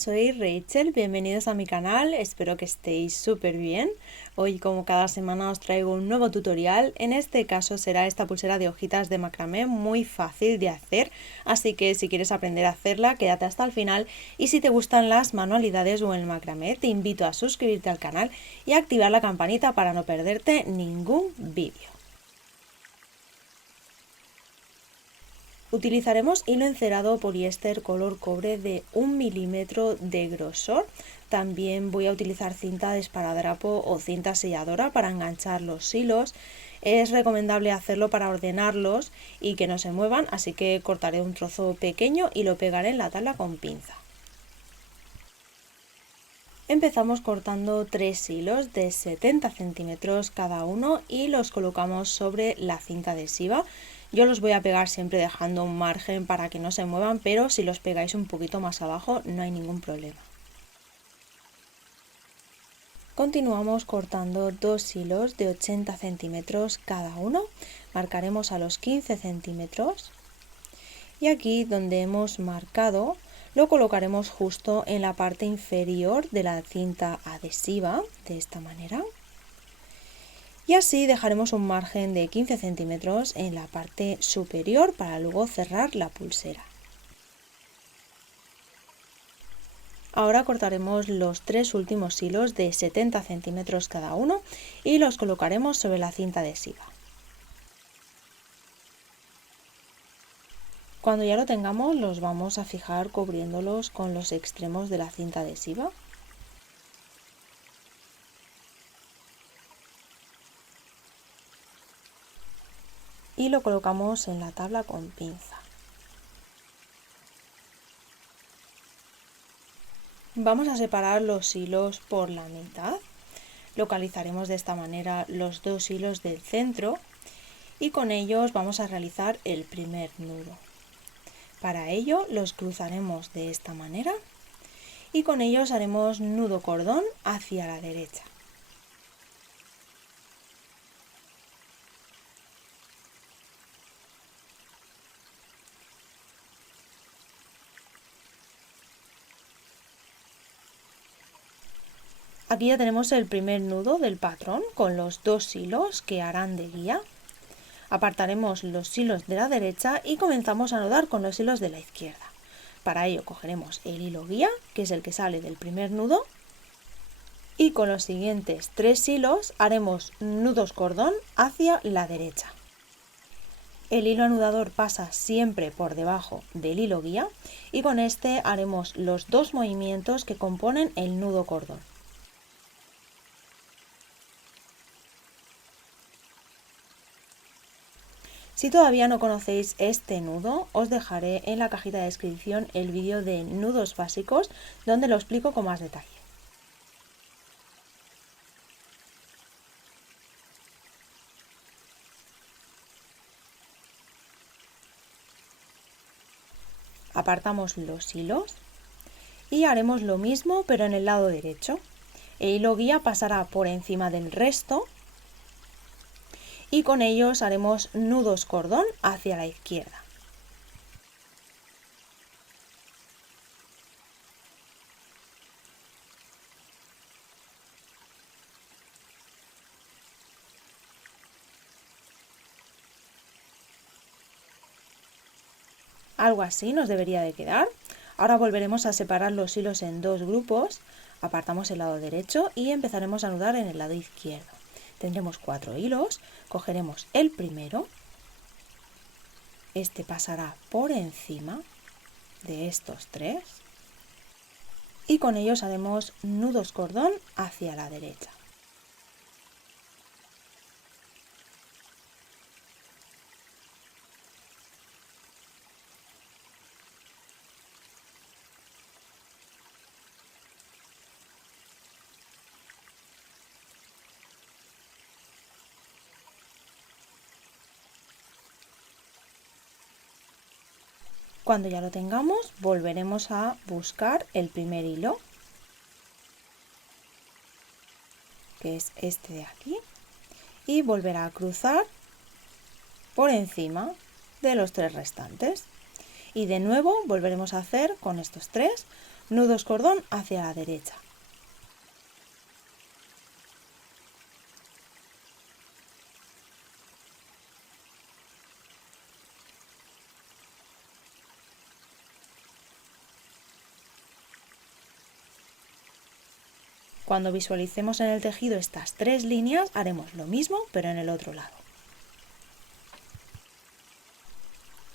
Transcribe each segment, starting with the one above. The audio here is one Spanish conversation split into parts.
soy Rachel, bienvenidos a mi canal, espero que estéis súper bien. Hoy, como cada semana, os traigo un nuevo tutorial. En este caso será esta pulsera de hojitas de macramé, muy fácil de hacer, así que si quieres aprender a hacerla, quédate hasta el final. Y si te gustan las manualidades o el macramé, te invito a suscribirte al canal y a activar la campanita para no perderte ningún vídeo. Utilizaremos hilo encerado poliéster color cobre de 1 milímetro de grosor. También voy a utilizar cinta de esparadrapo o cinta selladora para enganchar los hilos. Es recomendable hacerlo para ordenarlos y que no se muevan, así que cortaré un trozo pequeño y lo pegaré en la tabla con pinza. Empezamos cortando 3 hilos de 70 centímetros cada uno y los colocamos sobre la cinta adhesiva. Yo los voy a pegar siempre dejando un margen para que no se muevan, pero si los pegáis un poquito más abajo no hay ningún problema. Continuamos cortando 2 hilos de 80 centímetros cada uno. Marcaremos a los 15 centímetros y aquí donde hemos marcado lo colocaremos justo en la parte inferior de la cinta adhesiva, de esta manera. Y así dejaremos un margen de 15 centímetros en la parte superior para luego cerrar la pulsera. Ahora cortaremos los 3 últimos hilos de 70 centímetros cada uno y los colocaremos sobre la cinta adhesiva. Cuando ya lo tengamos, los vamos a fijar cubriéndolos con los extremos de la cinta adhesiva. Y lo colocamos en la tabla con pinza. Vamos a separar los hilos por la mitad. Localizaremos de esta manera los 2 hilos del centro y con ellos vamos a realizar el primer nudo. Para ello los cruzaremos de esta manera y con ellos haremos nudo cordón hacia la derecha. Aquí ya tenemos el primer nudo del patrón con los 2 hilos que harán de guía. Apartaremos los hilos de la derecha y comenzamos a nudar con los hilos de la izquierda. Para ello cogeremos el hilo guía, que es el que sale del primer nudo, y con los siguientes 3 hilos haremos nudos cordón hacia la derecha. El hilo anudador pasa siempre por debajo del hilo guía y con este haremos los 2 movimientos que componen el nudo cordón. Si todavía no conocéis este nudo, os dejaré en la cajita de descripción el vídeo de nudos básicos donde lo explico con más detalle. Apartamos los hilos y haremos lo mismo pero en el lado derecho. El hilo guía pasará por encima del resto y con ellos haremos nudos cordón hacia la izquierda. Algo así nos debería de quedar. Ahora volveremos a separar los hilos en 2 grupos, apartamos el lado derecho y empezaremos a anudar en el lado izquierdo. Tendremos 4 hilos, cogeremos el primero, este pasará por encima de estos 3 y con ellos haremos nudos cordón hacia la derecha. Cuando ya lo tengamos, volveremos a buscar el primer hilo, que es este de aquí, y volver a cruzar por encima de los 3 restantes. Y de nuevo volveremos a hacer con estos 3 nudos cordón hacia la derecha. Cuando visualicemos en el tejido estas 3 líneas, haremos lo mismo, pero en el otro lado.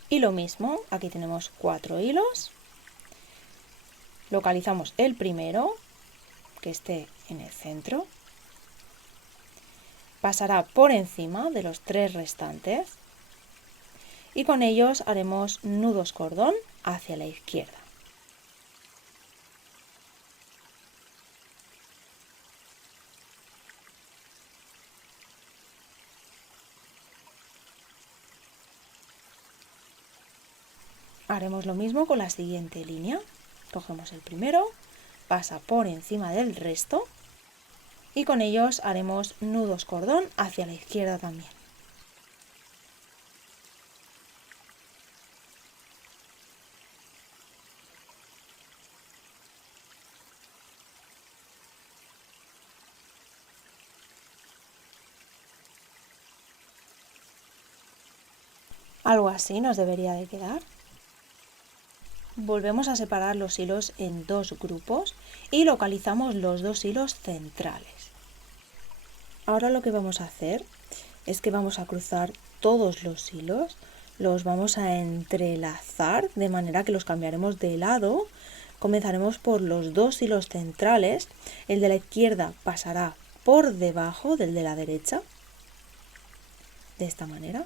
Y lo mismo, aquí tenemos 4 hilos. Localizamos el primero, que esté en el centro. Pasará por encima de los 3 restantes. Y con ellos haremos nudos cordón hacia la izquierda. Haremos lo mismo con la siguiente línea. Cogemos el primero, pasa por encima del resto y con ellos haremos nudos cordón hacia la izquierda también. Algo así nos debería de quedar. Volvemos a separar los hilos en 2 grupos y localizamos los 2 hilos centrales. Ahora lo que vamos a hacer es que vamos a cruzar todos los hilos, los vamos a entrelazar de manera que los cambiaremos de lado. Comenzaremos por los 2 hilos centrales, el de la izquierda pasará por debajo del de la derecha, de esta manera.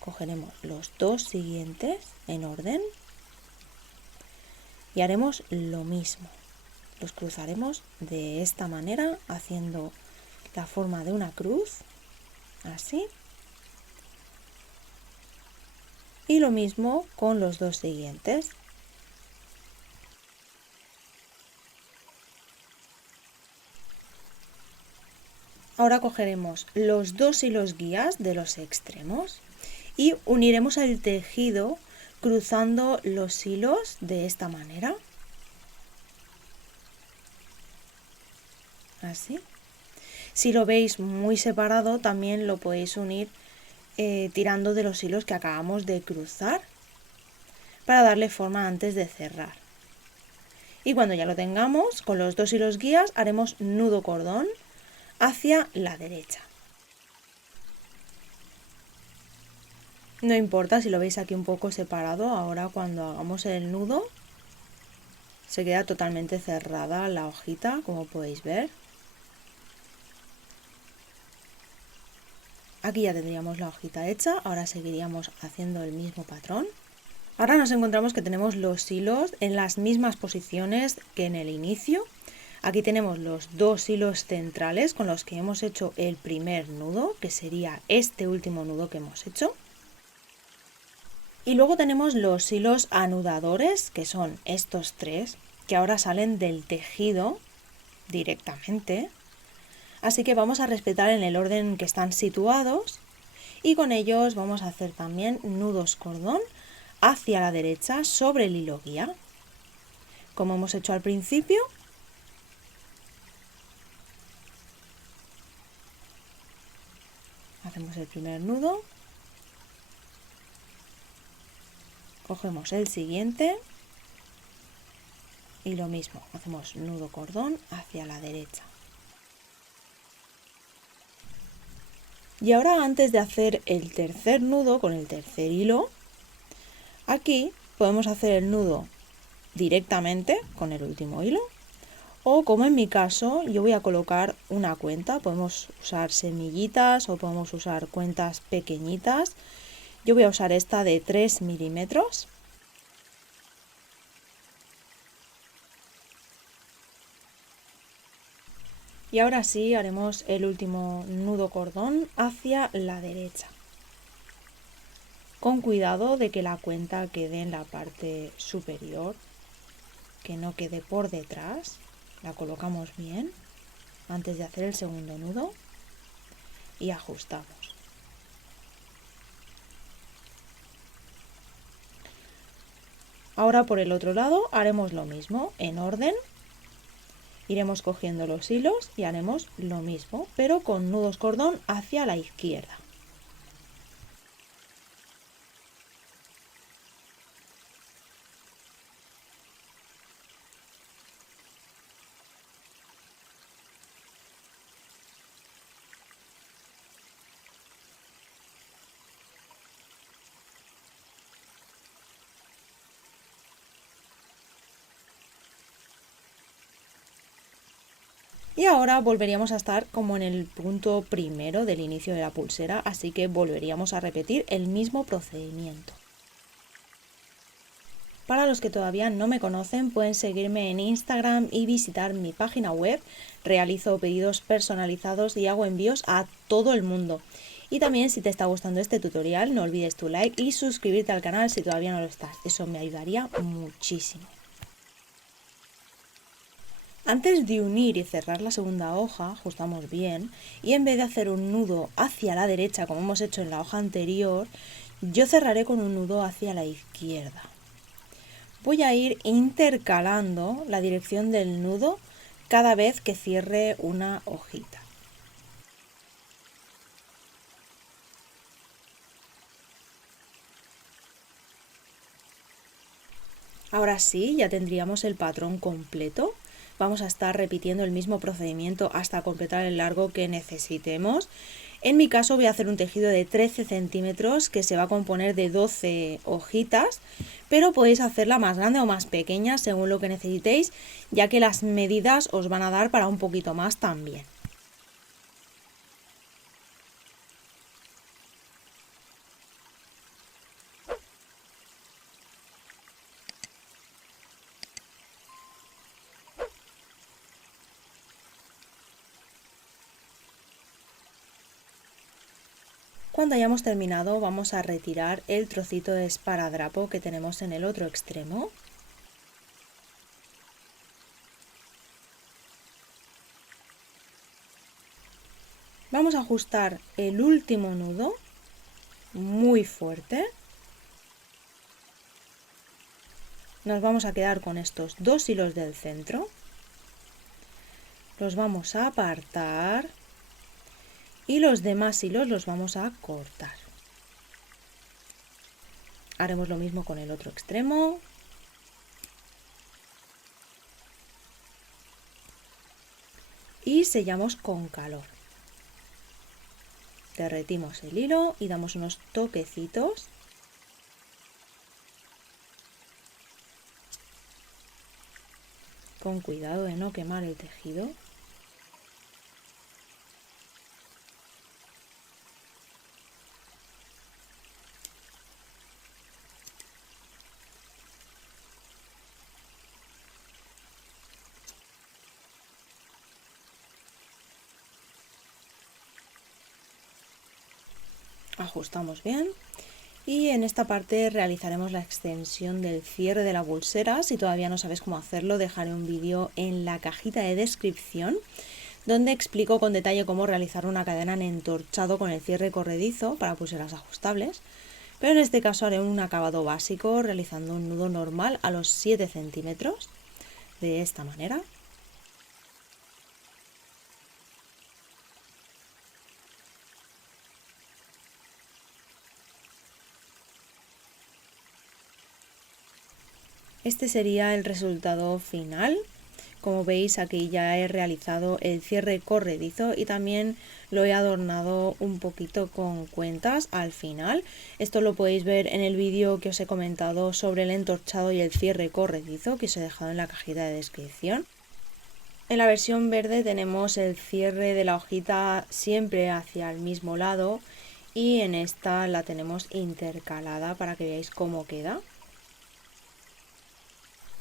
Cogeremos los 2 siguientes en orden y haremos lo mismo. Los cruzaremos de esta manera, haciendo la forma de una cruz, así. Y lo mismo con los 2 siguientes. Ahora cogeremos los 2 hilos guías de los extremos y uniremos el tejido cruzando los hilos de esta manera. Así. Si lo veis muy separado, también lo podéis unir tirando de los hilos que acabamos de cruzar para darle forma antes de cerrar. Y cuando ya lo tengamos, con los 2 hilos guías haremos nudo cordón hacia la derecha. No importa si lo veis aquí un poco separado, ahora cuando hagamos el nudo se queda totalmente cerrada la hojita, como podéis ver. Aquí ya tendríamos la hojita hecha, ahora seguiríamos haciendo el mismo patrón. Ahora nos encontramos que tenemos los hilos en las mismas posiciones que en el inicio. Aquí tenemos los 2 hilos centrales con los que hemos hecho el primer nudo, que sería este último nudo que hemos hecho. Y luego tenemos los hilos anudadores, que son estos 3, que ahora salen del tejido directamente. Así que vamos a respetar en el orden que están situados y con ellos vamos a hacer también nudos cordón hacia la derecha sobre el hilo guía, como hemos hecho al principio. Hacemos el primer nudo, cogemos el siguiente y lo mismo, hacemos nudo cordón hacia la derecha. Y ahora, antes de hacer el tercer nudo con el tercer hilo, aquí podemos hacer el nudo directamente con el último hilo, o como en mi caso, yo voy a colocar una cuenta. Podemos usar semillitas o podemos usar cuentas pequeñitas. Yo voy a usar esta de 3 milímetros. Y ahora sí haremos el último nudo cordón hacia la derecha. Con cuidado de que la cuenta quede en la parte superior, que no quede por detrás. La colocamos bien antes de hacer el segundo nudo y ajustamos. Ahora por el otro lado haremos lo mismo, en orden. Iremos cogiendo los hilos y haremos lo mismo, pero con nudos cordón hacia la izquierda. Y ahora volveríamos a estar como en el punto primero del inicio de la pulsera, así que volveríamos a repetir el mismo procedimiento. Para los que todavía no me conocen, pueden seguirme en Instagram y visitar mi página web. Realizo pedidos personalizados y hago envíos a todo el mundo. Y también, si te está gustando este tutorial, no olvides tu like y suscribirte al canal si todavía no lo estás. Eso me ayudaría muchísimo. Antes de unir y cerrar la segunda hoja, ajustamos bien, y en vez de hacer un nudo hacia la derecha como hemos hecho en la hoja anterior, yo cerraré con un nudo hacia la izquierda. Voy a ir intercalando la dirección del nudo cada vez que cierre una hojita. Ahora sí, ya tendríamos el patrón completo. Vamos a estar repitiendo el mismo procedimiento hasta completar el largo que necesitemos. En mi caso voy a hacer un tejido de 13 centímetros que se va a componer de 12 hojitas, pero podéis hacerla más grande o más pequeña según lo que necesitéis, ya que las medidas os van a dar para un poquito más también. Cuando hayamos terminado, vamos a retirar el trocito de esparadrapo que tenemos en el otro extremo. Vamos a ajustar el último nudo muy fuerte. Nos vamos a quedar con estos dos hilos del centro. Los vamos a apartar. Y los demás hilos los vamos a cortar. Haremos lo mismo con el otro extremo. Y sellamos con calor. Derretimos el hilo y damos unos toquecitos. Con cuidado de no quemar el tejido. Ajustamos bien y en esta parte realizaremos la extensión del cierre de la pulsera. Si todavía no sabes cómo hacerlo, dejaré un vídeo en la cajita de descripción donde explico con detalle cómo realizar una cadena en entorchado con el cierre corredizo para pulseras ajustables, pero en este caso haré un acabado básico realizando un nudo normal a los 7 centímetros de esta manera. Este sería el resultado final. Como veis, aquí ya he realizado el cierre corredizo y también lo he adornado un poquito con cuentas al final. Esto lo podéis ver en el vídeo que os he comentado sobre el entorchado y el cierre corredizo, que os he dejado en la cajita de descripción. En la versión verde tenemos el cierre de la hojita siempre hacia el mismo lado y en esta la tenemos intercalada para que veáis cómo queda.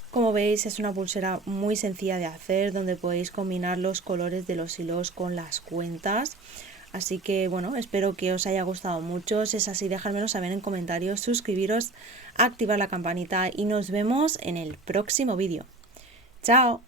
Como veis, es una pulsera muy sencilla de hacer, donde podéis combinar los colores de los hilos con las cuentas. Así que bueno, espero que os haya gustado mucho. Si es así, dejármelo saber en comentarios, suscribiros, activar la campanita y nos vemos en el próximo vídeo. ¡Chao!